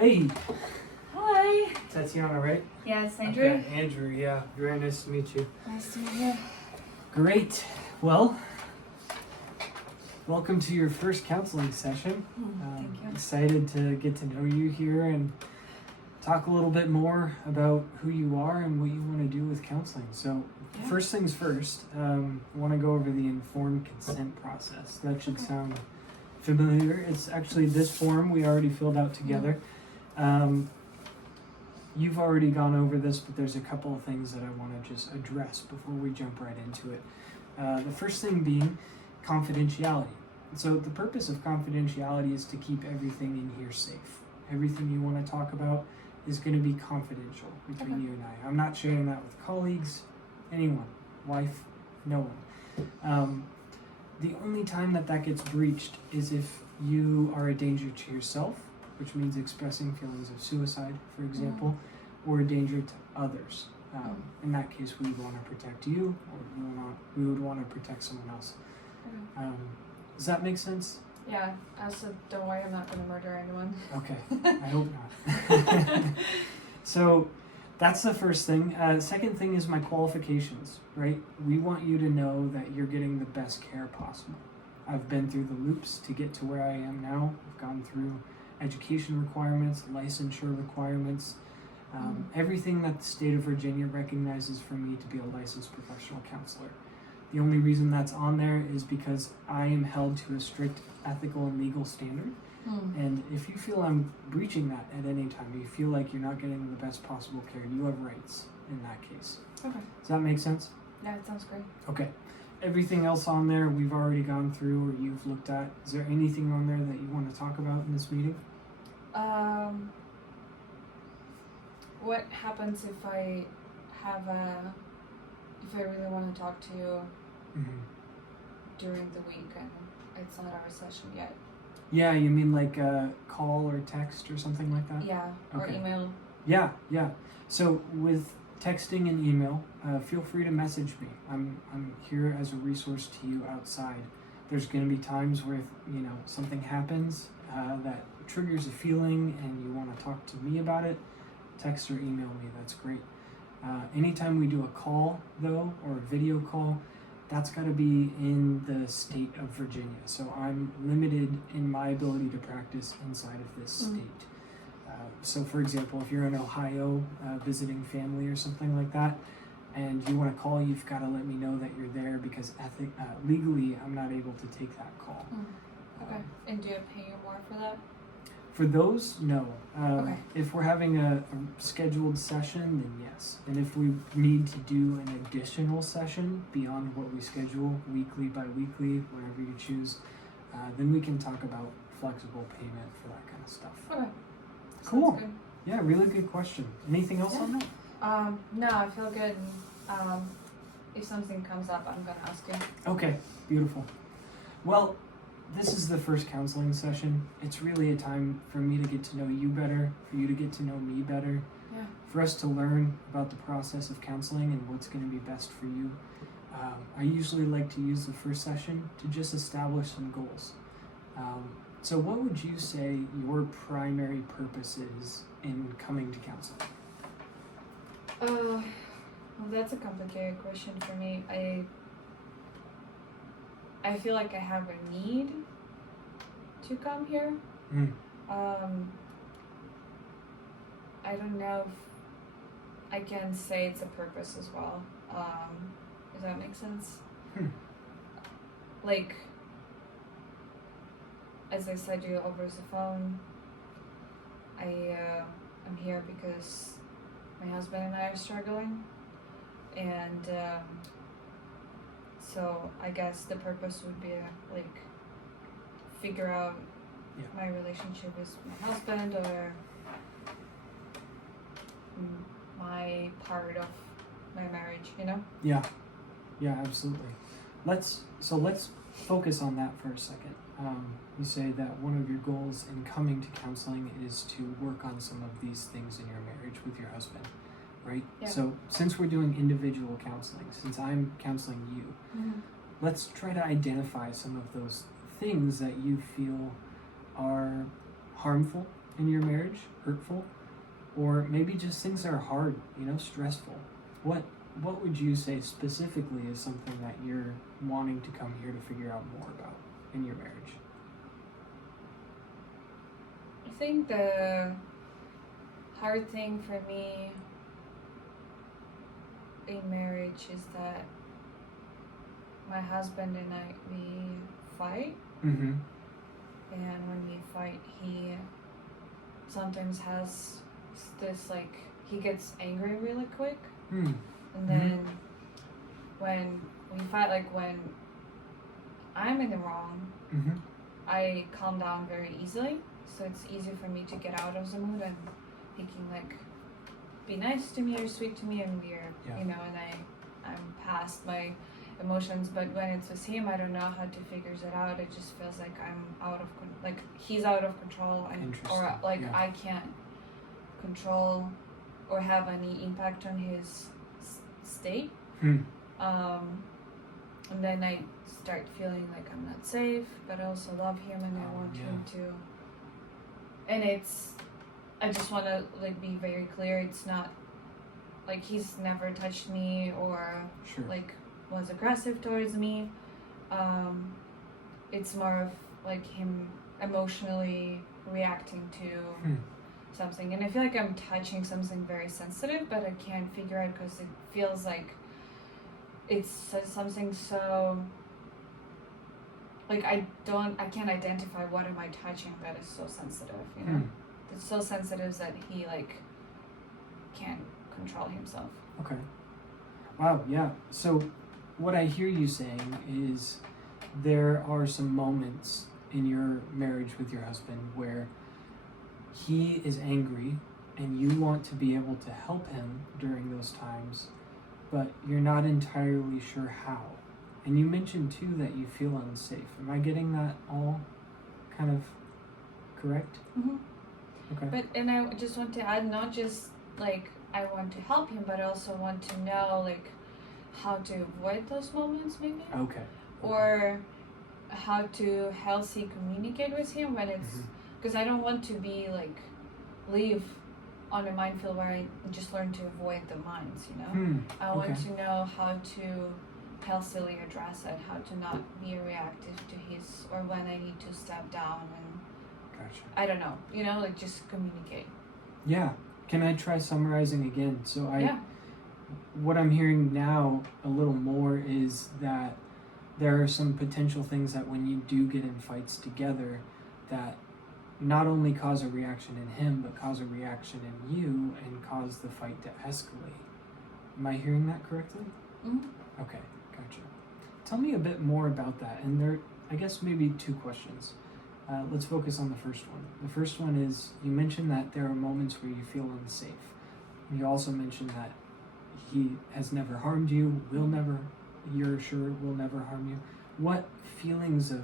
Hey, Hi. Tatiana, right? Yes, Andrew. Okay, Andrew, yeah. Very nice to meet you. Nice to meet you. Great. Well, welcome to your first counseling session. Thank you. Excited to get to know you here and talk a little bit more about who you are and what you want to do with counseling. So, Yeah. first things first, I want to go over the informed consent process. That should sound familiar. It's actually this form we already filled out together. You've already gone over this, but there's a couple of things that I want to just address before we jump right into it. The first thing being confidentiality. So the purpose of confidentiality is to keep everything in here safe. Everything you want to talk about is going to be confidential between you and I. I'm not sharing that with colleagues, anyone, wife, no one. The only time that gets breached is if you are a danger to yourself, which means expressing feelings of suicide, for example, or a danger to others. In that case, we would want to protect you, or we would want to protect someone else. Does that make sense? Yeah, also don't worry, I'm not going to murder anyone. Okay, I hope not. So that's the first thing. Second thing is my qualifications, right? We want you to know that you're getting the best care possible. I've been through the loops to get to where I am now. I've gone through education requirements, licensure requirements, everything that the state of Virginia recognizes for me to be a licensed professional counselor. The only reason that's on there is because I am held to a strict ethical and legal standard. And if you feel I'm breaching that at any time, you feel like you're not getting the best possible care, you have rights in that case. Okay. Does that make sense? Yeah, it sounds great. Okay. Everything else on there we've already gone through or you've looked at. Is there anything on there that you want to talk about in this meeting? What happens if I really want to talk to you during the week and it's not our session yet? Yeah, you mean like a call or text or something like that? Yeah, or Okay. email. Yeah. So with texting and email, feel free to message me. I'm here as a resource to you outside. There's going to be times where something happens that triggers a feeling and you want to talk to me about it. Text or email me. That's great. Anytime we do a call though, or a video call, that's got to be in the state of Virginia. So I'm limited in my ability to practice inside of this state. So for example, if you're in Ohio visiting family or something like that, and you want to call, you've got to let me know that you're there because legally I'm not able to take that call. Okay. And do I pay you more for that? For those, no. Okay. If we're having a scheduled session, then yes. And if we need to do an additional session beyond what we schedule, weekly, bi-weekly, whatever you choose, then we can talk about flexible payment for that kind of stuff. Okay. Cool. Sounds good. Yeah, really good question. Anything else on that? No, I feel good. If something comes up, I'm going to ask you. Okay, beautiful. Well, this is the first counseling session. It's really a time for me to get to know you better, for you to get to know me better, Yeah. for us to learn about the process of counseling and what's going to be best for you. I usually like to use the first session to just establish some goals. So what would you say your primary purpose is in coming to counseling? Well, that's a complicated question for me. I feel like I have a need to come here. I don't know if I can say it's a purpose as well. Does that make sense? Like, as I said to you over the phone, I'm here because my husband and I are struggling, and so I guess the purpose would be like figure out my relationship with my husband or my part of my marriage, Yeah, absolutely. Let's focus on that for a second. You say that one of your goals in coming to counseling is to work on some of these things in your marriage with your husband, right? Yeah. So since we're doing individual counseling, since I'm counseling you, let's try to identify some of those things that you feel are harmful in your marriage, hurtful, or maybe just things that are hard, stressful. What would you say specifically is something that you're wanting to come here to figure out more about in your marriage? I think the hard thing for me in marriage is that my husband and I, we fight. Mm-hmm. And when we fight, he sometimes has this, like, he gets angry really quick. Mm. And then when we fight, like when I'm in the wrong, Mm-hmm. I calm down very easily. So it's easy for me to get out of the mood, and he can, like, be nice to me or sweet to me, and we're, and I'm past my emotions. But when it's with him, I don't know how to figure it out. It just feels like I'm he's out of control, or like I can't control or have any impact on his state. And then I start feeling like I'm not safe, but I also love him, and I want him to. And I just want to, like, be very clear. It's not like he's never touched me or like was aggressive towards me. It's more of like him emotionally reacting to something, and I feel like I'm touching something very sensitive, but I can't figure out because it feels like it's something so, like, I can't identify what am I touching that is so sensitive, It's so sensitive that he, like, can't control himself. Okay. Wow, yeah. So what I hear you saying is there are some moments in your marriage with your husband where he is angry and you want to be able to help him during those times, but you're not entirely sure how. And you mentioned too that you feel unsafe. Am I getting that all kind of correct? Mm-hmm. Okay. And I just want to add, not just like I want to help him, but I also want to know, like, how to avoid those moments, maybe. Okay. Or how to healthy communicate with him when it's, because I don't want to be like live on a minefield where I just learn to avoid the mines, I want to know how to healthily address it, how to not be reactive to his, or when I need to step down and I don't know, like just communicate. Yeah. Can I try summarizing again? So what I'm hearing now a little more is that there are some potential things that when you do get in fights together that not only cause a reaction in him, but cause a reaction in you and cause the fight to escalate. Am I hearing that correctly? Mm-hmm. Okay, gotcha. Tell me a bit more about that. And there, I guess maybe two questions. Let's focus on the first one. The first one is, you mentioned that there are moments where you feel unsafe. You also mentioned that he has never harmed you, you're sure will never harm you. What feelings of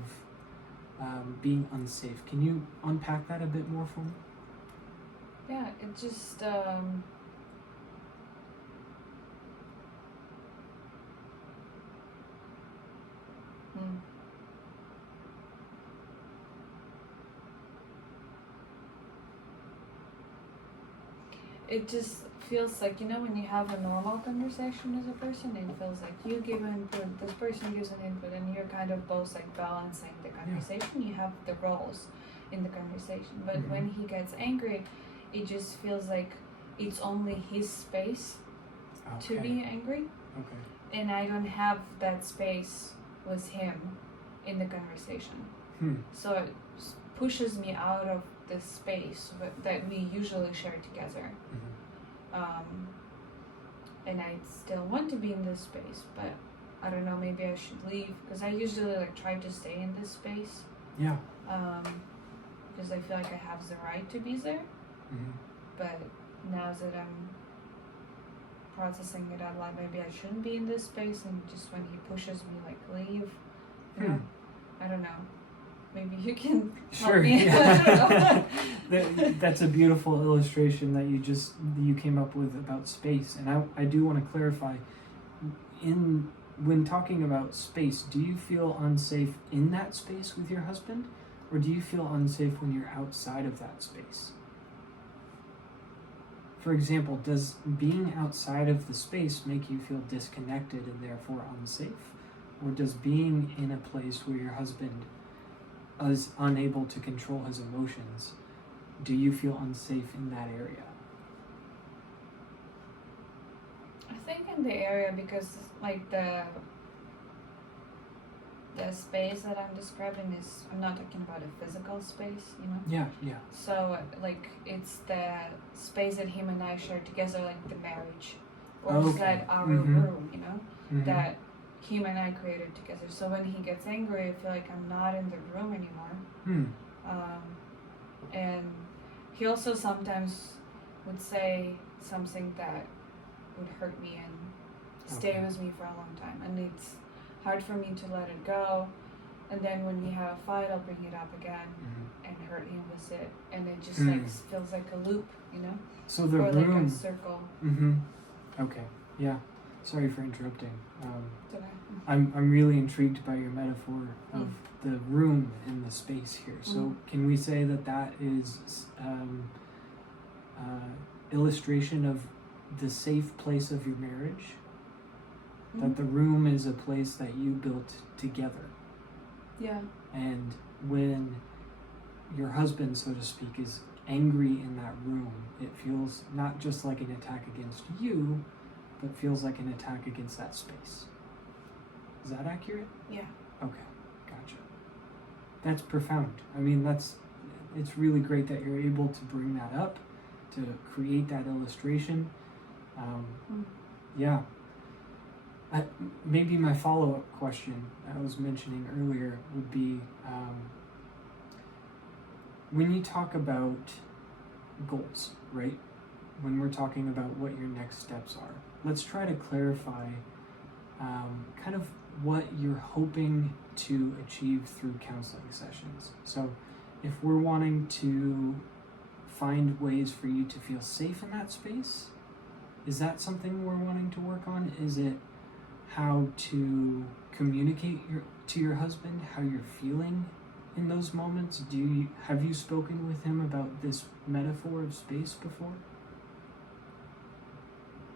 being unsafe, can you unpack that a bit more for me? Yeah, it just it just feels like, when you have a normal conversation as a person, it feels like you give input, this person gives an input, and you're kind of both like balancing the conversation. You have the roles in the conversation. But when he gets angry, it just feels like it's only his space to be angry. Okay. And I don't have that space with him in the conversation. So it pushes me out of the space that we usually share together. And I still want to be in this space, but I don't know, maybe I should leave, because I usually try to stay in this space. Yeah. Because I feel like I have the right to be there. But now that I'm processing it out loud, maybe I shouldn't be in this space, and just when he pushes me, leave, I don't know. Maybe you can help me. Yeah. That's a beautiful illustration that you came up with about space. And I do want to clarify, when talking about space, do you feel unsafe in that space with your husband? Or do you feel unsafe when you're outside of that space? for example, does being outside of the space make you feel disconnected and therefore unsafe? Or does being in a place where your husband is unable to control his emotions, do you feel unsafe in that area? I think in the area, because like the space that I'm describing is, I'm not talking about a physical space, you know? Yeah. So like it's the space that him and I share together, like the marriage, or Okay. just like our Mhm. room, you know, that him and I created together. So when he gets angry, I feel like I'm not in the room anymore. And he also sometimes would say something that would hurt me and stay Okay. with me for a long time, and it's hard for me to let it go. And then when we have a fight, I'll bring it up again and hurt him with it, and it just like feels like a loop, you know, So the or room. like a circle. Okay. Yeah. Sorry for interrupting. It's okay. I'm really intrigued by your metaphor of the room in the space here. So can we say that is illustration of the safe place of your marriage? That the room is a place that you built together. Yeah. And when your husband, so to speak, is angry in that room, it feels not just like an attack against you, but feels like an attack against that space. Is that accurate? Yeah. Okay, gotcha. That's profound. I mean, it's really great that you're able to bring that up, to create that illustration. Yeah. Maybe my follow-up question I was mentioning earlier would be, when you talk about goals, right? When we're talking about what your next steps are, let's try to clarify kind of what you're hoping to achieve through counseling sessions. So if we're wanting to find ways for you to feel safe in that space, is that something we're wanting to work on? Is it how to communicate to your husband how you're feeling in those moments? Have you spoken with him about this metaphor of space before?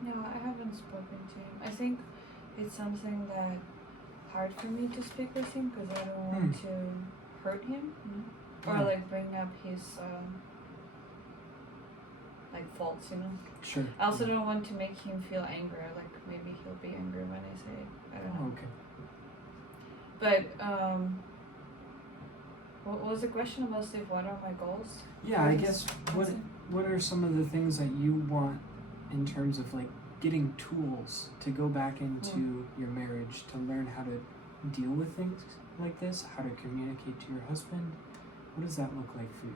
No, I haven't spoken to him. I think it's something that hard for me to speak with him, because I don't want to hurt him, you know? Or like bring up his like faults, you know. Sure. I also don't want to make him feel angry. Like maybe he'll be angry when I say it. I don't know. Okay. But what was the question about, Steve? What are my goals? Yeah, I guess what are some of the things that you want in terms of like getting tools to go back into your marriage, to learn how to deal with things like this, how to communicate to your husband? What does that look like for you?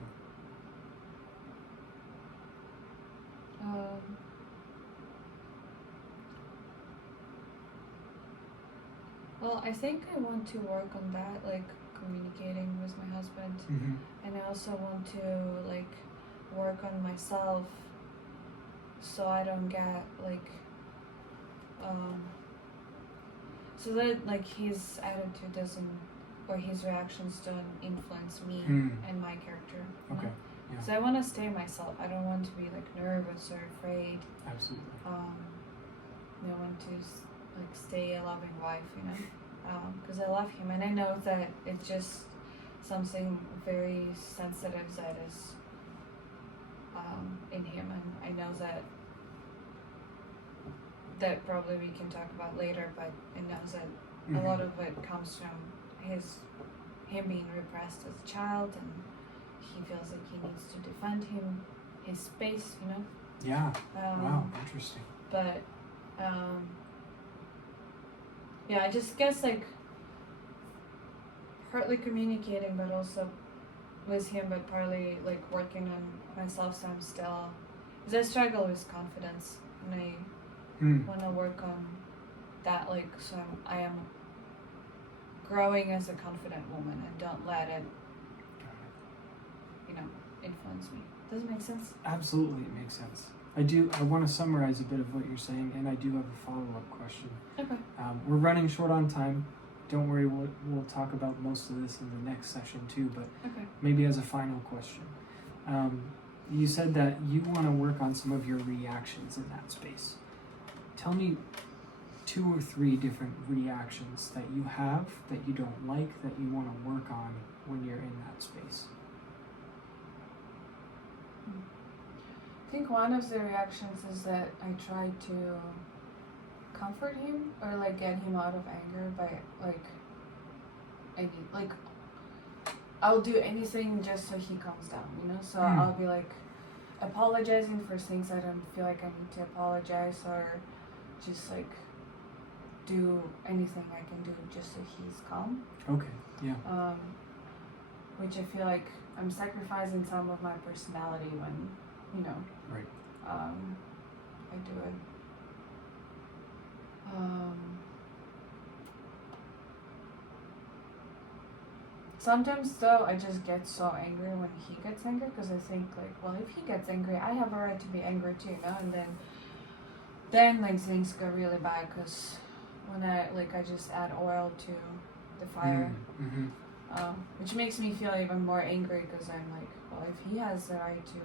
Well, I think I want to work on that, like communicating with my husband, and I also want to like work on myself, so I don't get like so that like his attitude doesn't, or his reactions don't influence me and my character. Okay. Yeah. So I want to stay myself. I don't want to be like nervous or afraid. Absolutely. I want to like stay a loving wife, you know, because I love him, and I know that it's just something very sensitive that is in him, and I know that probably we can talk about later, but I know that a lot of it comes from him being repressed as a child, and he feels like he needs to defend his space, you know. Yeah. Wow, interesting. But yeah, I just guess like partly communicating, but also with him, but partly like working on myself. So I'm still, because I struggle with confidence, and I want to work on that. Like, so I am growing as a confident woman, and don't let it, you know, influence me. Does it make sense? Absolutely, it makes sense. I want to summarize a bit of what you're saying, and I do have a follow-up question. Okay. We're running short on time. Don't worry, we'll talk about most of this in the next session too, but maybe as a final question. you said that you want to work on some of your reactions in that space. Tell me 2 or 3 different reactions that you have that you don't like that you want to work on when you're in that space. I think one of the reactions is that I try to comfort him or like get him out of anger by like I'll do anything just so he calms down, you know? So I'll be like apologizing for things I don't feel like I need to apologize, or just like do anything I can do just so he's calm. Okay, yeah. Which I feel like I'm sacrificing some of my personality when, you know, Right. I do it. Sometimes though, I just get so angry when he gets angry, because I think like, well, if he gets angry, I have a right to be angry too, you know? And then like things go really bad, because when I just add oil to the fire, Mm-hmm. Which makes me feel even more angry, because I'm like, well, if he has the right to,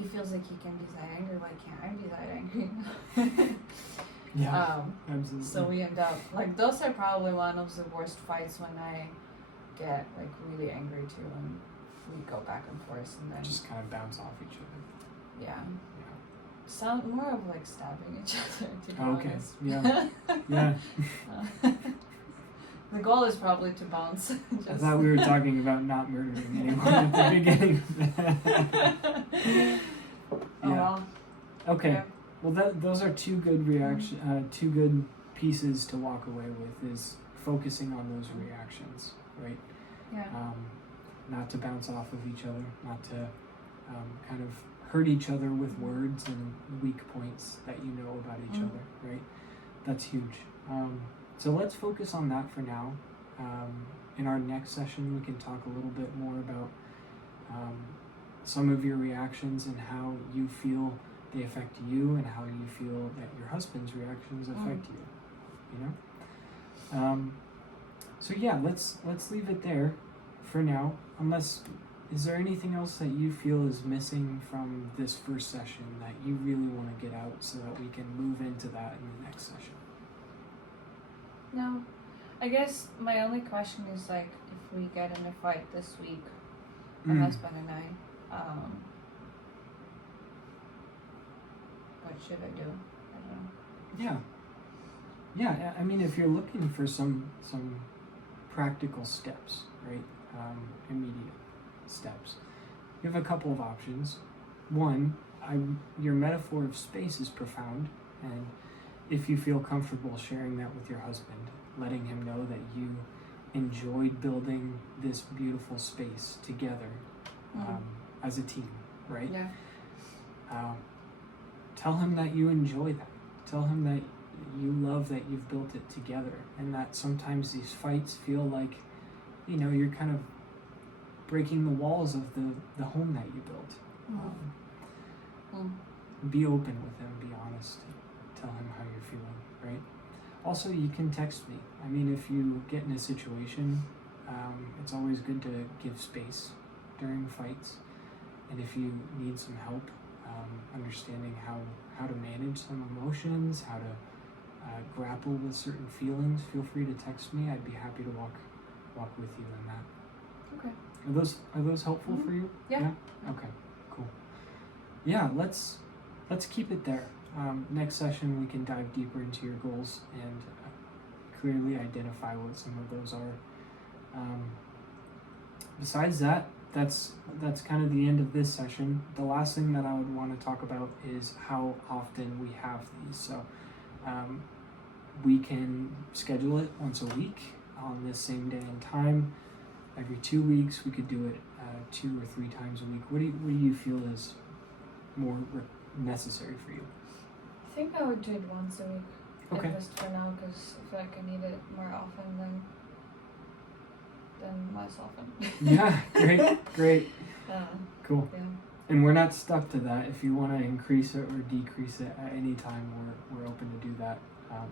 he feels like he can be that angry, why can't I be that angry? Yeah, absolutely. So we end up like, those are probably one of the worst fights, when I get like really angry too, and we go back and forth, and then just kind of bounce off each other. yeah, Yeah. sound more of like stabbing each other, to be Okay. honest. Yeah. Yeah. The goal is probably to bounce. I thought we were talking about not murdering anyone at the beginning. Oh well. Okay. Yeah. Well, those are 2 good two good pieces to walk away with, is focusing on those reactions, right? Yeah. Not to bounce off of each other, not to kind of hurt each other with words and weak points that you know about each other, right? That's huge. So let's focus on that for now. In our next session, we can talk a little bit more about some of your reactions and how you feel they affect you, and how you feel that your husband's reactions affect you. You know. So yeah, let's leave it there for now. Unless, is there anything else that you feel is missing from this first session that you really want to get out, so that we can move into that in the next session? No, I guess my only question is like, if we get in a fight this week, my husband and I, what should I do? I don't know. Yeah. I mean, if you're looking for some practical steps, right? Immediate steps. You have a couple of options. One, your metaphor of space is profound, and if you feel comfortable sharing that with your husband, letting him know that you enjoyed building this beautiful space together as a team, right? Yeah. Tell him that you enjoy that. Tell him that you love that you've built it together, and that sometimes these fights feel like, you know, you're kind of breaking the walls of the home that you built. Be open with him, be honest, tell him how you're feeling, right? Also, you can text me. I mean, if you get in a situation, it's always good to give space during fights, and if you need some help understanding how to manage some emotions, how to grapple with certain feelings, feel free to text me. I'd be happy to walk with you in that. Okay. Are those helpful for you? Yeah. Okay. Cool. Yeah. Let's keep it there. Next session we can dive deeper into your goals and clearly identify what some of those are. Besides that, that's kind of the end of this session. The last thing that I would want to talk about is how often we have these. So we can schedule it once a week on this same day and time. Every 2 weeks, we could do it 2 or 3 times a week. What do you feel is more necessary for you? I think I would do it once a week. Okay. At least for now, because I feel like I need it more often than less often. Yeah, great. Cool. Yeah. And we're not stuck to that. If you want to increase it or decrease it at any time, we're open to do that.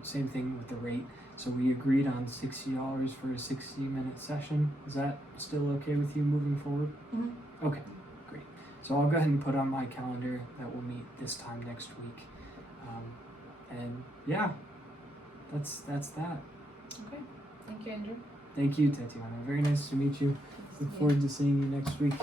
Same thing with the rate. So we agreed on $60 for a 60-minute session. Is that still okay with you moving forward? Mm-hmm. Okay, great. So I'll go ahead and put on my calendar that we'll meet this time next week. And yeah, that's that. Okay. Thank you, Andrew. Thank you, Tatiana. Very nice to meet you. Look forward to seeing you next week.